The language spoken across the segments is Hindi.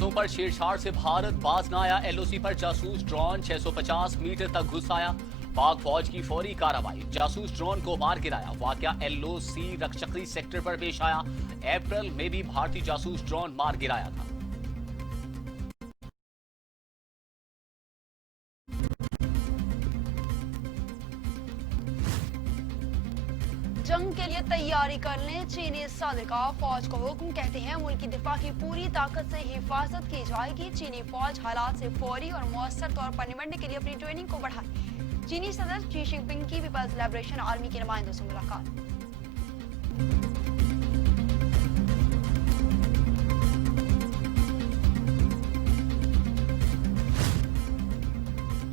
सरहदों पर छेड़छाड़ से भारत बाज न आया। एलओसी पर जासूस ड्रोन 650 मीटर तक घुस आया। पाक फौज की फौरी कार्रवाई, जासूस ड्रोन को मार गिराया। वाकया एलओसी रक्षकरी सेक्टर पर पेश आया। अप्रैल में भी भारतीय जासूस ड्रोन मार गिराया था। जंग के लिए तैयारी कर लें, चीनी सदर का फौज को हुक्म। कहते हैं मुल्क की दिफा की पूरी ताकत से हिफाजत की जाएगी। चीनी फौज हालात से फौरी और मौसर तौर पर निपटने के लिए अपनी ट्रेनिंग को बढ़ाए। चीनी सदर शी जिनपिंग की पीपल्स लिबरेशन आर्मी के नुमाइंदों से मुलाकात।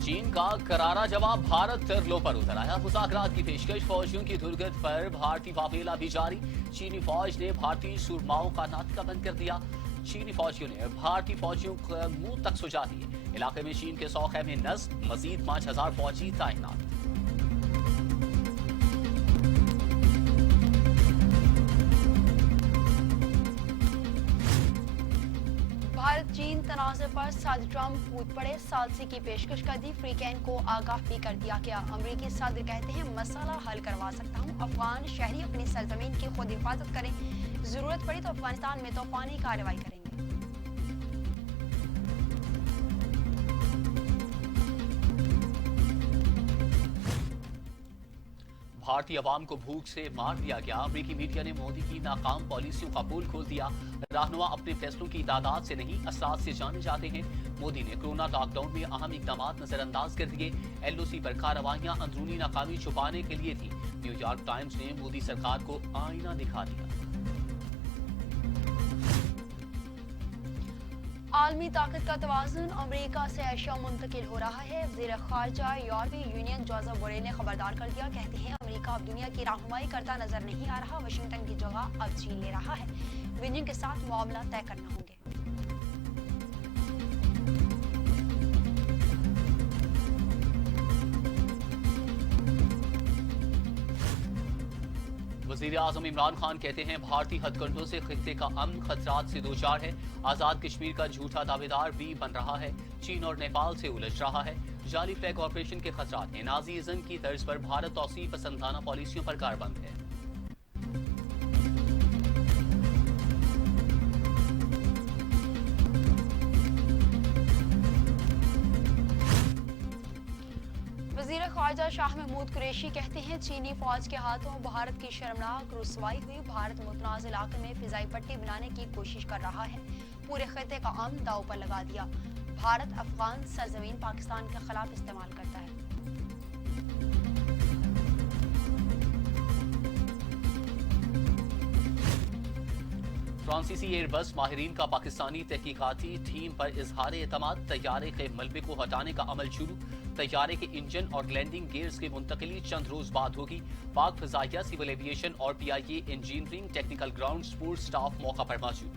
चीन का करारा जवाब, भारत तरलों पर उतर आया। मुज़ाकरात की पेशकश, फौजियों की धुरगत पर भारतीय वावेला भी जारी। चीनी फौज ने भारतीय सुरमाओं का नातिका बंद कर दिया। चीनी फौजियों ने भारतीय फौजियों को मुंह तक सुझा दिए। इलाके में चीन के 100 खेमे नस्ब, मजीद 5000 फौजी तैनात। भारत चीन तनाज़े पर सदर ट्रंप कूद पड़े। सालसी की पेशकश कर दी, फ्रीकैन को आगाह भी कर दिया गया। अमेरिकी सदर कहते हैं मसला हल करवा सकता हूं। अफगान शहरी अपनी सरजमीन की खुद हिफाजत करें, जरूरत पड़ी तो अफगानिस्तान में तूफानी कार्रवाई करेंगे। भारतीय अवाम को भूख से मार दिया गया। अमेरिकी मीडिया ने मोदी की नाकाम पॉलिसियों का पोल खोल दिया। रहनुमा अपने फैसलों की तादाद से नहीं, असरात से जाने जाते हैं। मोदी ने कोरोना लॉकडाउन में अहम इकदाम नजरअंदाज कर दिए। एलओसी पर कार्रवाइयां अंदरूनी नाकामी छुपाने के लिए थी। न्यूयॉर्क टाइम्स ने मोदी सरकार को आईना दिखा दिया। आलमी ताकत का तवाज़ुन अमेरिका से एशिया मुंतकिल हो रहा है। वज़ीर ख़ारजा यूरोपीय यूनियन जोसेफ बोरेल ने खबरदार कर दिया। कहते हैं अमेरिका अब दुनिया की रहनुमाई करता नजर नहीं आ रहा। वाशिंगटन की जगह अब चीन ले रहा है। बीजिंग के साथ मामला तय करना होंगे। वज़ीर आज़म इमरान खान कहते हैं भारतीय हथकंडों से खित्ते का अमन खतरात से दोचार है। आज़ाद कश्मीर का झूठा दावेदार भी बन रहा है। चीन और नेपाल से उलझ रहा है। जाली फ्लैग ऑपरेशन के खतरात हैं। नाजीज़म की तर्ज पर भारत तौसीफ पसंदाना पॉलिसियों पर कारबंद है। वज़ीर ख़ारजा शाह महमूद कुरैशी कहते हैं चीनी फौज के हाथों भारत की शर्मनाक रुसवाई हुई। भारत मुतनाज़ इलाके में फिजाई पट्टी बनाने की कोशिश कर रहा है। पूरे खित्ते का अमन दांव पर लगा दिया। भारत अफगान सरजमीन पाकिस्तान के खिलाफ इस्तेमाल करता है। फ्रांसीसी एयरबस माहिरीन का पाकिस्तानी तहकीकाती टीम पर इजहार एतमाद। तैयारे के मलबे को हटाने का अमल शुरू। तैयारे के इंजन और लैंडिंग गियर्स की मुंतकिली चंद रोज बाद होगी। पाक फिजाइया, सिविल एविएशन और PIA engineering technical ground support staff मौका पर मौजूद।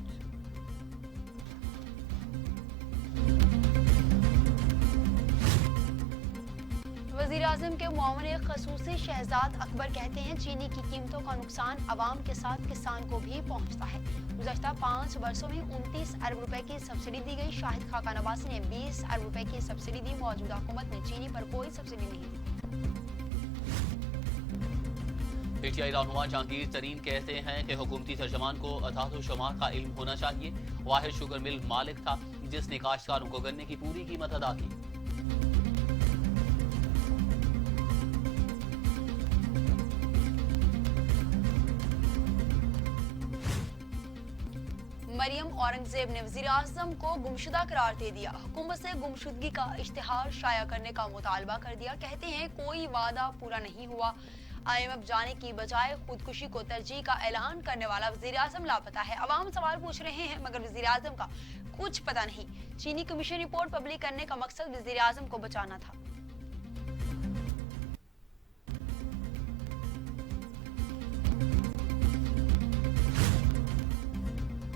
वज़ीर आज़म के मुआविन ख़ुसूसी शहजाद अकबर कहते हैं चीनी की कीमतों का नुकसान अवाम के साथ किसान को भी पहुंचता है। गुज़श्ता 5 वर्षों में 29 अरब रुपए की सब्सिडी दी गई। शाहिद खाका नवासी ने 20 अरब रुपए की सब्सिडी दी। मौजूदा हुकूमत ने चीनी पर कोई सब्सिडी नहीं दी। पीटीआई रहनुमा जहांगीर तरीन कहते हैं कि हुकूमती तर्जमान को अदाद शुमार का इल्म होना चाहिए। वाहिद शुगर मिल मालिक था जिसने काश्तकारों को गन्ने की पूरी कीमत अदा की। मरियम औरंगजेब ने वज़ीर आज़म को गुमशुदा करार दे दिया। हुकूमत से गुमशुदगी का इश्तिहार शाया करने का मुतालबा कर दिया। कहते हैं कोई वादा पूरा नहीं हुआ। IMF जाने की बजाय खुदकुशी को तरजीह का ऐलान करने वाला वज़ीर आज़म लापता है। अवाम सवाल पूछ रहे हैं मगर वज़ीर आज़म का कुछ पता नहीं। चीनी कमीशन रिपोर्ट पब्लिक करने का मकसद वज़ीर आज़म को बचाना था।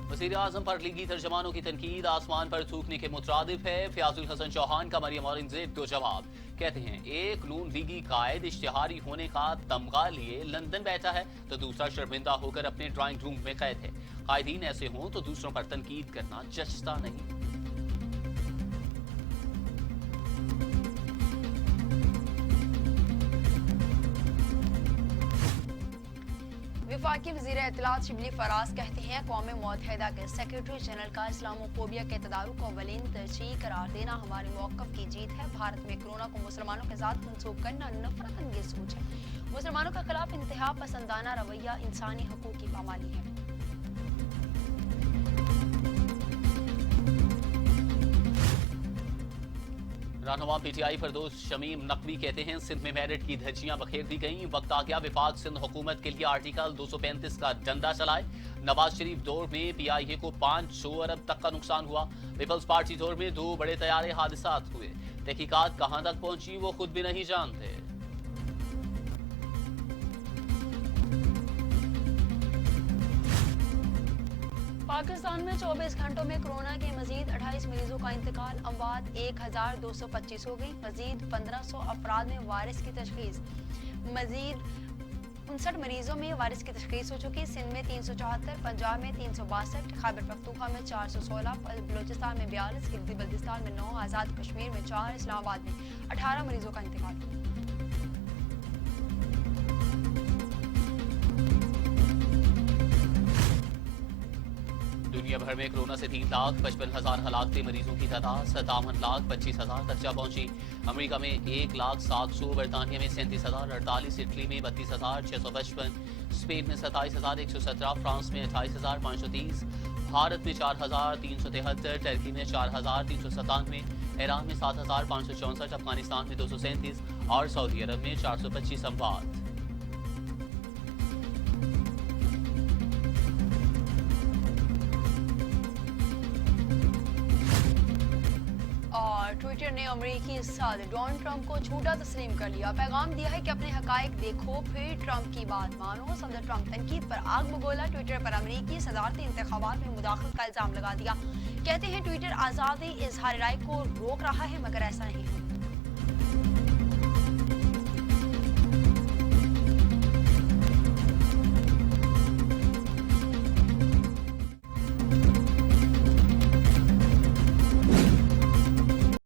वज़ीर आज़म पर लीगी तर्जमानों की तनकीद आसमान पर थूकने के मुतरादिफ है। फयाजुल हसन चौहान का मरियम औरंगजेब को जवाब। कहते हैं एक नून लीगी कायद इश्तिहारी होने का तमगा लिए लंदन बैठा है तो दूसरा शर्मिंदा होकर अपने ड्राइंग रूम में कैद है। कायदीन ऐसे हों तो दूसरों पर तनकीद करना जचता नहीं। वफाकी वज़ीर इत्तलात शिबली फराज कहते हैं कौम मुत्तहिदा के सेक्रेटरी जनरल का इस्लामोफोबिया के तदारुक को अवलीन तरजीह करार देना हमारे मौक़िफ़ की जीत है। भारत में कोरोना को मुसलमानों के साथ मंसूब करना नफरत अंगेज सोच है। मुसलमानों के खिलाफ इंतहा पसंदाना रवैया इंसानी हकूक़ की पामाली है। रहनुमा पीटीआई फरदौस शमीम नकवी कहते हैं सिंध में मेरिट की धज्जियां बखेर दी गईं। वक्त आ गया विफाक सिंध हुकूमत के लिए आर्टिकल 235 का डंडा चलाए। नवाज शरीफ दौर में पीआईए को 500 अरब तक का नुकसान हुआ। पीपल्स पार्टी दौर में 2 बड़े तैयारे हादसात हुए। तहकीकात कहां तक पहुंची वो खुद भी नहीं जानते। पाकिस्तान में 24 घंटों में कोरोना के मजीद 28 मरीजों का इंतकाल। अमवात 1225 हो गई। मजीद 1500 अफराद में वायरस की तशखीस। मजीद 59 मरीजों में वायरस की तशखीस हो चुकी। सिंध में 374, पंजाब में 362, खैबर पख्तूनख्वा में 416, बलूचिस्तान में 42, गिलगित बल्तिस्तान में 9, आज़ाद कश्मीर में 4, इस्लामाबाद में 18 मरीजों का इंतकाल। दुनिया भर में कोरोना से 3,55,000 हलाकते मरीजों की तादाद 57,25,000 तक जा पहुंची। अमेरिका में 1,07,000, बरतानिया में 37,048, इटली में 32,655, स्पेन में 27,117, फ्रांस में 28,530, भारत में 4,373, टर्की में 4,397, ईरान में 7,564, अफगानिस्तान में 237 और सऊदी अरब में 425 अमवात। ट्विटर ने अमेरिकी सदर डोनाल्ड ट्रंप को झूठा तस्लीम कर लिया। पैगाम दिया है कि अपने हकायक देखो फिर ट्रंप की बात मानो। सदर ट्रंप तनकीद पर आग बगोला। ट्विटर पर अमेरिकी सदारती इंतखाबात में मुदाखलत का इल्जाम लगा दिया। कहते हैं ट्विटर आज़ादी इजहार राय को रोक रहा है मगर ऐसा नहीं होता।